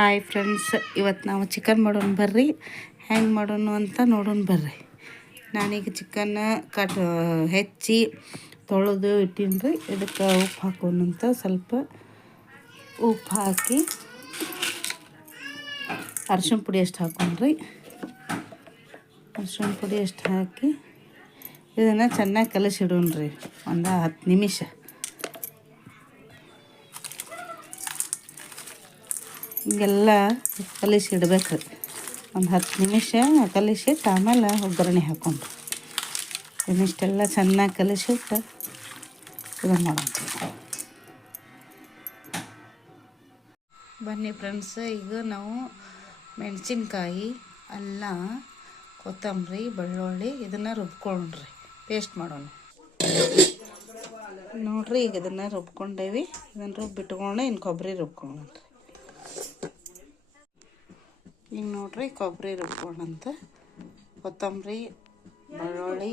Hi friends, ಇವತ್ತು ನಾವು chicken ಮಾಡೋಣ ಬರ್ರಿ. ಹೆಂಗೆ ಮಾಡೋಣ ಅಂತ ನೋಡೋಣ ಬರ್ರಿ. ನಾನೀಗ ಚಿಕನ್ ಹೆಚ್ಚಿ ತೊಳೆದು ಇಟ್ಟೀನಿ ರೀ. ಇದಕ್ಕೆ ಉಪ್ಪು ಹಾಕೋಣಂತ ಸ್ವಲ್ಪ ಉಪ್ಪು ಹಾಕಿ ಅರ್ಶಿಣ ಪುಡಿ ಅಷ್ಟು ಹಾಕೊಂಡ್ರಿ. ಅರ್ಶಿಣ ಪುಡಿ ಅಷ್ಟು ಹಾಕಿ ಇದನ್ನು ಚೆನ್ನಾಗಿ ಕಲಸಿಡೋಣ್ರಿ ಒಂದು 10 ನಿಮಿಷ. ಹಿಂಗೆಲ್ಲ ಕಲಿಸಿಡ್ಬೇಕು ರೀ. ಒಂದು 10 ನಿಮಿಷ ಕಲಿಸಿಟ್ಟು ಆಮೇಲೆ ಒಗ್ಗರಣೆ ಹಾಕ್ಕೊಂಡು ಇನ್ನಿಷ್ಟೆಲ್ಲ ಚೆನ್ನಾಗಿ ಕಲಿಸಿಟ್ಟು ಇದನ್ನು ಮಾಡೋಣ. ಬನ್ನಿ ಫ್ರೆಂಡ್ಸ್, ಈಗ ನಾವು ಮೆಣಸಿನ್ಕಾಯಿ, ಅಲ್ಲ, ಕೊತ್ತಂಬರಿ, ಬೆಳ್ಳುಳ್ಳಿ ಇದನ್ನು ರುಬ್ಕೊಂಡ್ರಿ ಪೇಸ್ಟ್ ಮಾಡೋಣ. ನೋಡ್ರಿ, ಈಗ ಇದನ್ನು ರುಬ್ಕೊಂಡೇವಿ. ಇದನ್ನು ರುಬ್ಬಿಟ್ಕೊಂಡು ಇನ್ನು ಕೊಬ್ಬರಿ ರುಬ್ಕೊಂಡ್ರಿ. ಈಗ ನೋಡ್ರಿ, ಕೊಬ್ಬರಿ ರುಬ್ಕೊಂಡಂತ ಕೊತ್ತಂಬರಿ, ಬೆಳ್ಳುಳ್ಳಿ,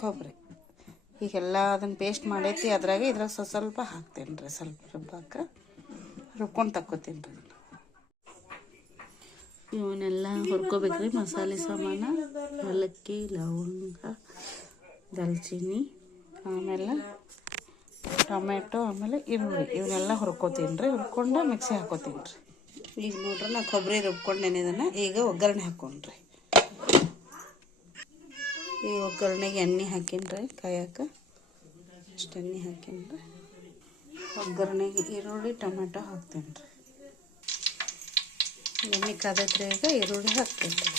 ಕೊಬ್ಬರಿ ಈಗೆಲ್ಲ ಅದನ್ನು ಪೇಸ್ಟ್ ಮಾಡೈತಿ. ಇದ್ರಾಗ ಸ್ವಲ್ಪ ಹಾಕ್ತೇನೆ ರೀ. ಸ್ವಲ್ಪ ರುಬ್ಕೊಂಡು ತಕ್ಕೋತೀನಿ ರೀ. ಇವನ್ನೆಲ್ಲ ಹುರ್ಕೋಬೇಕ್ರಿ. ಮಸಾಲೆ ಸಾಮಾನು, ಏಲಕ್ಕಿ, ಲವಂಗ, ದಾಲ್ಚಿನ್ನಿ, ಆಮೇಲೆ ಟೊಮೆಟೊ, ಆಮೇಲೆ ಈರುಳ್ಳಿ ಇವನ್ನೆಲ್ಲ ಹುರ್ಕೋತೀನಿ ರೀ. ಹುರ್ಕೊಂಡು ಮಿಕ್ಸಿ ಹಾಕೋತೀನಿ ರೀ. ಈಗ ನೋಡ್ರಿ, ನಾ ಕೊಬ್ಬರಿ ರುಬ್ಕೊಂಡೇನೆ. ಇದನ್ನು ಈಗ ಒಗ್ಗರಣೆ ಹಾಕೊಂಡ್ರಿ. ಈ ಒಗ್ಗರಣೆಗೆ ಎಣ್ಣೆ ಹಾಕೀನಿ ಕಾಯಕ್ಕೆ. ಅಷ್ಟು ಎಣ್ಣೆ ಹಾಕೀನಿ. ಒಗ್ಗರಣೆಗೆ ಈರುಳ್ಳಿ, ಟೊಮೆಟೊ ಹಾಕ್ತೀನಿ ರೀ. ಎಣ್ಣೆ ಕಾದೈತ್ರಿ. ಈಗ ಈರುಳ್ಳಿ ಹಾಕ್ತೀನಿ ರೀ.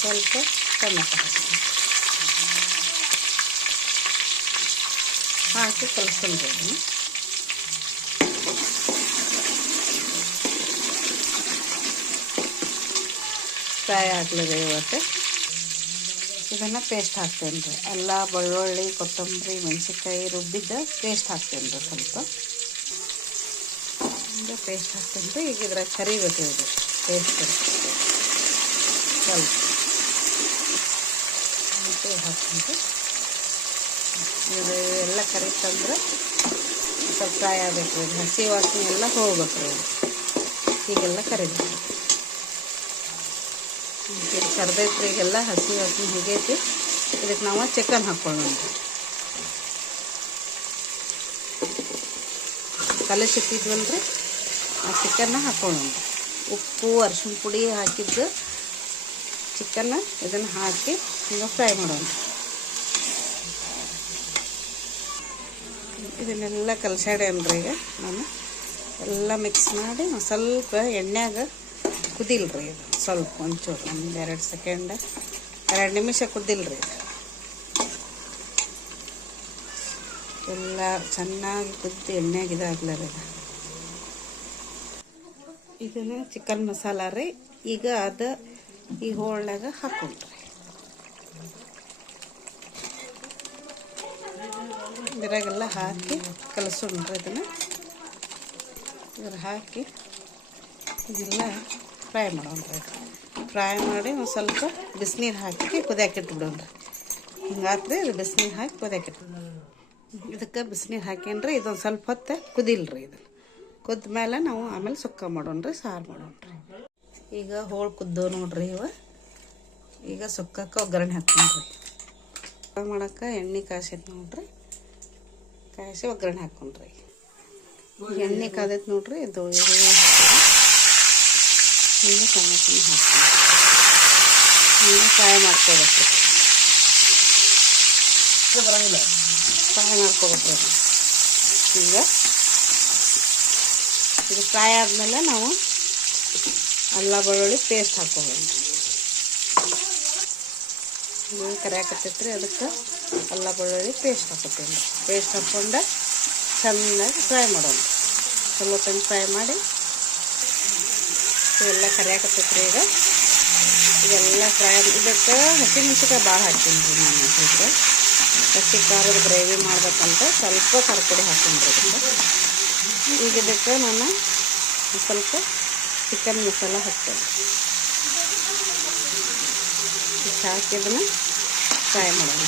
ಸ್ವಲ್ಪ ಟೊಮೆಟೊ ಹಾಕಿ ಕಲಿಸ್ಕೊಂಡ್ರಿ. ಅದನ್ನು ಫ್ರೈ ಆಗಲಿದೆ. ಇವತ್ತು ಇದನ್ನು ಪೇಸ್ಟ್ ಹಾಕ್ತೇನೆ ರೀ. ಎಲ್ಲ ಬೆಳ್ಳುಳ್ಳಿ, ಕೊತ್ತಂಬರಿ, ಮೆಣಸಿನ್ಕಾಯಿ ರುಬ್ಬಿದ್ದ ಪೇಸ್ಟ್ ಹಾಕ್ತೇನೆ ರೀ. ಸ್ವಲ್ಪ ಪೇಸ್ಟ್ ಹಾಕ್ತೇನೆ ರೀ. ಈಗ ಇದ್ರಾಗ ಕರಿಬೇಕು. ಇದು ಪೇಸ್ಟ್ ಸ್ವಲ್ಪ ಹಾಕ್ತೀನಿ. ಇದು ಎಲ್ಲ ಕರಿತಂದ್ರೆ ಸ್ವಲ್ಪ ಫ್ರೈ ಆಗಬೇಕು. ಇದು ಹಸಿ ವಾಸನೆ ಎಲ್ಲ ಹೋಗ್ಬೇಕು ರೀ. ಹೀಗೆಲ್ಲ ಕರಿಬೇಕು. ಈಗ ಕರ್ದೈತ್ರಿ. ಈಗೆಲ್ಲ ಹಸಿ ವಾಸನೆ ಹೋಗೈತಿ. ಇದಕ್ಕೆ ನಾವು ಚಿಕನ್ ಹಾಕ್ಕೊಳ್ಳೋಣ. ಕಲಸಿಟ್ಟಿದ್ವಲ್ರಿ, ಆ ಚಿಕನ್ನ ಹಾಕ್ಕೊಳ್ಳೋಣ. ಉಪ್ಪು, ಅರಿಶಿಣ ಪುಡಿ ಹಾಕಿದ್ದು ಚಿಕನ್ನ ಇದನ್ನು ಹಾಕಿ ಈಗ ಫ್ರೈ ಮಾಡೋಣ. ಇದನ್ನೆಲ್ಲ ಕಲಸಾಡೇನ್ರಿ. ಈಗ ನಾನು ಎಲ್ಲ ಮಿಕ್ಸ್ ಮಾಡಿ ಸ್ವಲ್ಪ ಎಣ್ಣೆಯಾಗ ಕುದಿಲ್ರಿ. ಇದು ಸ್ವಲ್ಪ ಒಂಚೂರು ಒಂದು 2 ಸೆಕೆಂಡ್ 2 ನಿಮಿಷ ಕುದಿಲ್ರಿ. ಎಲ್ಲ ಚೆನ್ನಾಗಿ ಕುದ್ದು ಎಣ್ಣೆಯಾಗ ಇದಾಗ್ಲಾರ. ಇದನ್ನು ಚಿಕನ್ ಮಸಾಲ ರೀ. ಈಗ ಈ ಹೋಳ್ನಾಗ ಹಾಕೊಂಡ್ರಿ. ಇದ್ರಾಗೆಲ್ಲ ಹಾಕಿ ಕಲಸೋಣ್ರಿ. ಇದನ್ನು ಇದ್ರ ಹಾಕಿ ಇದೆಲ್ಲ ಫ್ರೈ ಮಾಡೋಣ್ರಿ. ಫ್ರೈ ಮಾಡಿ ಒಂದು ಸ್ವಲ್ಪ ಬಿಸಿನೀರು ಹಾಕಿ ಕುದಿಯಾಕಿಟ್ಬಿಡೋಣ್ರಿ. ಹಿಂಗಾತ್ರಿ. ಇದು ಬಿಸಿನೀರು ಹಾಕಿ ಕುದಿಯಾಕಿಟ್ಬಿಡೋಣ. ಇದಕ್ಕೆ ಬಿಸಿನೀರು ಹಾಕೇನ್ರಿ. ಇದೊಂದು ಸ್ವಲ್ಪ ಹೊತ್ತು ಕುದಿಲ್ರಿ. ಇದನ್ನು ಕುದ್ದ ಮೇಲೆ ನಾವು ಆಮೇಲೆ ಸುಕ್ಕ ಮಾಡೋಣ್ರಿ, ಸಾರು ಮಾಡೋಣ್ರಿ. ಈಗ ಹೋಳು ಕುದ್ದೋ ನೋಡ್ರಿ. ಈಗ ಸುಕ್ಕಕ್ಕೆ ಒಗ್ಗರಣೆ ಹಾಕ್ಕೊಂಡ್ರಿ. ಮಾಡೋಕೆ ಎಣ್ಣೆ ಕಾಸೈತೆ ನೋಡ್ರಿ. ಕಾಯಿಸಿ ಒಗ್ಗರಣೆ ಹಾಕ್ಕೊಂಡ್ರಿ. ಎಣ್ಣೆ ಕಾದೈತೆ ನೋಡ್ರಿ. ಇದು ಈಗ ಟೊಮೆಟೊ ಹಾಕ್ತೀನಿ. ಈಗ ಫ್ರೈ ಮಾಡ್ಕೋಬೇಕು. ಬರೋಂಗಿಲ್ಲ, ಫ್ರೈ ಮಾಡ್ಕೋಬೇಕ್ರಿ. ಈಗ ಇದು ಫ್ರೈ ಆದಮೇಲೆ ನಾವು ಅಲ್ಲ ಬೆಳ್ಳುಳ್ಳಿ ಪೇಸ್ಟ್ ಹಾಕ್ಕೋಬೇಕು. ಇದು ಕರಿಯಾಕತ್ತೈತ್ರಿ. ಅದಕ್ಕೆ ಅಲ್ಲ ಬೆಳ್ಳುಳ್ಳಿ ಪೇಸ್ಟ್ ಹಾಕೋತೀನಿ. ಪೇಸ್ಟ್ ಹಾಕ್ಕೊಂಡು ಚೆನ್ನಾಗಿ ಫ್ರೈ ಮಾಡೋಣ. ಚಲೋ ತಂದು ಫ್ರೈ ಮಾಡಿ ಇವೆಲ್ಲ ಕರಿಯಾಕತ್ತೈತ್ರಿ. ಇದೆಲ್ಲ ಫ್ರೈ. ಇದಕ್ಕೆ ಹಸಿಮೆಣ್ಸಿನ್ಕಾಯಿ ಭಾಳ ಹಾಕ್ತೀನಿ ರೀ. ನಾನು ಸ್ವಲ್ಪ ಹಸಿ ಖಾರದ ಗ್ರೇವಿ ಮಾಡ್ಬೇಕಂತ ಸ್ವಲ್ಪ ಖಾರ ಪುಡಿ ಹಾಕ್ತೀನಿ ರೀ. ಈಗ ಇದಕ್ಕೆ ನಾನು ಸ್ವಲ್ಪ ಚಿಕನ್ ಮಸಾಲ ಹಾಕ್ತೇನೆ. ಇಷ್ಟು ಹಾಕಿ ಇದನ್ನು ಫ್ರೈ ಮಾಡೋಣ.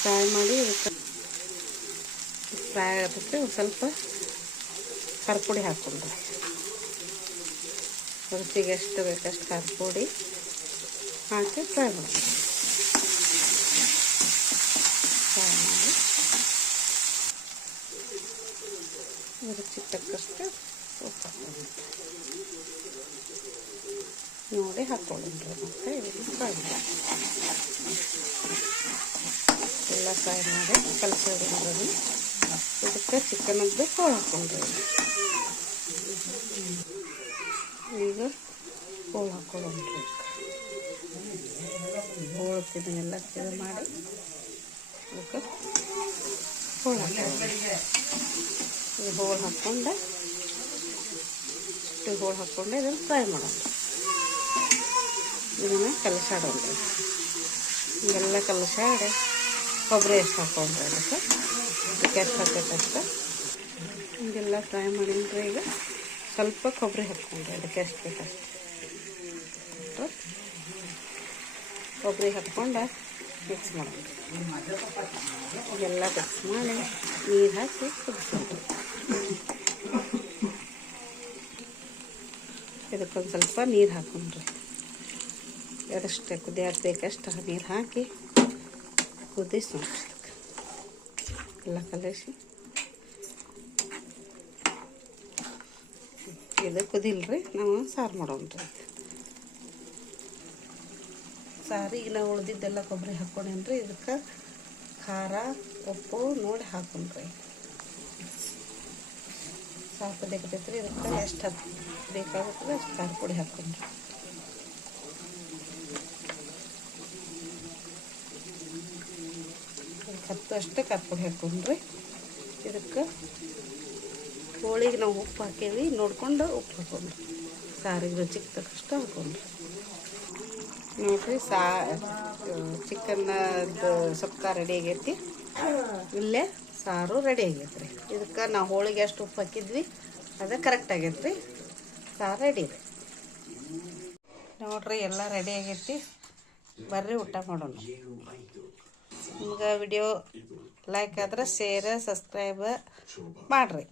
ಫ್ರೈ ಮಾಡಿ ಫ್ರೈ ಆಗೋದಕ್ಕೆ ಒಂದು ಸ್ವಲ್ಪ ಖಾರ ಪುಡಿ ಹಾಕ್ಕೊಂಡ್ರಿ. ರುಚಿಗೆ ಎಷ್ಟು ಬೇಕಷ್ಟು ಖಾರ ಪುಡಿ ಹಾಕಿ ಫ್ರೈ ಮಾಡಿ ರುಚಿಗೆ ತಕ್ಕಷ್ಟು ಉಪ್ಪು ನೋಡಿ ಹಾಕ್ಕೊಳ್ಳೋಣ್ರಿ. ಮತ್ತು ಇದನ್ನು ಫ್ರೈ ಮಾಡಿ ಎಲ್ಲ ಫ್ರೈ ಮಾಡಿ ಕಲಸೋದ್ರಿಂದ ಇದಕ್ಕೆ ಚಿಕನದ್ದು ಹೋಳು ಹಾಕ್ಕೊಂಡ್ರಿ. ಈಗ ಹೋಳು ಹಾಕ್ಕೊಳ್ಳೋಣ್ರಿ. ಹೋಳು ಇದನ್ನೆಲ್ಲ ಇದು ಮಾಡಿ ಅದಕ್ಕೆ ಹೋಳು ಹಾಕ್ಕೊಳ್ಳೋಣ. ಇದು ಹೋಳು ಹಾಕ್ಕೊಂಡು ಇಷ್ಟು ಹೋಳು ಹಾಕ್ಕೊಂಡು ಇದನ್ನು ಫ್ರೈ ಮಾಡೋಣ. ಇದನ್ನು ಕಲಸಾಡೋಣ್ರಿ. ಇದೆಲ್ಲ ಕಲಸಾಡಿ ಕೊಬ್ಬರಿ ಎಷ್ಟು ಹಾಕ್ಕೊಂಡ್ರಿ ಅದಕ್ಕೆ ಎಷ್ಟು ಹಾಕೈತೆ ಅಷ್ಟು ಹಿಂಗೆಲ್ಲ ಫ್ರೈ ಮಾಡೀನ್ರಿ. ಈಗ ಸ್ವಲ್ಪ ಕೊಬ್ಬರಿ ಹಾಕ್ಕೊಂಡ್ರಿ ಅದಕ್ಕೆ ಎಷ್ಟು ಬೇಕಷ್ಟು ಕೊಬ್ಬರಿ ಹಾಕ್ಕೊಂಡು ಮಿಕ್ಸ್ ಮಾಡೋಣ. ಇದೆಲ್ಲ ಮಿಕ್ಸ್ ಮಾಡಿ ನೀರು ಹಾಕಿ ಕುದಿಸೋಣ. ಇದಕ್ಕೊಂದು ಸ್ವಲ್ಪ ನೀರು ಹಾಕೊಂಡ್ರಿ. ಅದಷ್ಟೇ ಕುದಿಯಾಕ ಬೇಕಷ್ಟು ನೀರು ಹಾಕಿ ಕುದಿಸಿ ನೋಡ್ರಿ. ಎಲ್ಲ ಕಲಸಿ ಇದು ಕುದಿಲ್ರಿ, ನಾವು ಸಾರು ಮಾಡೋಣ್ರಿ. ಸಾರಿಗೆ ನಾವು ಉಳ್ದಿದ್ದೆಲ್ಲ ಕೊಬ್ಬರಿ ಹಾಕ್ಕೊಂಡೇನ್ರಿ. ಇದಕ್ಕೆ ಖಾರ ಉಪ್ಪು ನೋಡಿ ಹಾಕೊಂಡ್ರಿ. ಸಾರು ಕುದಿಯಕತ್ತೈತ್ರಿ. ಇದಕ್ಕೆ ಎಷ್ಟು ಬೇಕಾಗುತ್ತದೆ ಅಷ್ಟು ಖಾರ ಪುಡಿ ಹಾಕ್ಕೊಂಡ್ರಿ. ಹತ್ತು ಅಷ್ಟು ಖಾರ ಪುಡಿ ಹಾಕ್ಕೊಂಡ್ರಿ. ಇದಕ್ಕೆ ಹೋಳಿಗೆ ನಾವು ಉಪ್ಪು ಹಾಕೇವಿ ನೋಡ್ಕೊಂಡು ಉಪ್ಪು ಹಾಕೊಂಡ್ರಿ. ಸಾರಿಗೆ ರುಚಿಗೆ ತಕ್ಕಷ್ಟು ಹಾಕೊಂಡ್ರಿ. ನೋಡ್ರಿ ಚಿಕನ್ನದು ಸುಕ್ಕ ರೆಡಿ ಆಗೈತಿ. ಇಲ್ಲೇ ಸಾರು ರೆಡಿ ಆಗೈತ್ರಿ. ಇದಕ್ಕೆ ನಾವು ಹೋಳಿಗೆ ಎಷ್ಟು ಉಪ್ಪು ಹಾಕಿದ್ವಿ ಅದು ಕರೆಕ್ಟ್ ಆಗೈತ್ರಿ. ಸಾರು ರೆಡಿ ಇದೆ ನೋಡ್ರಿ. ಎಲ್ಲ ರೆಡಿ ಆಗೈತಿ. ಬರ್ರಿ ಊಟ ಮಾಡೋಣ. ನಿಮ್ಗೆ ವಿಡಿಯೋ ಲೈಕ್ ಆದ್ರೆ ಶೇರ್ ಸಬ್ಸ್ಕ್ರೈಬ್ ಮಾಡಿರಿ.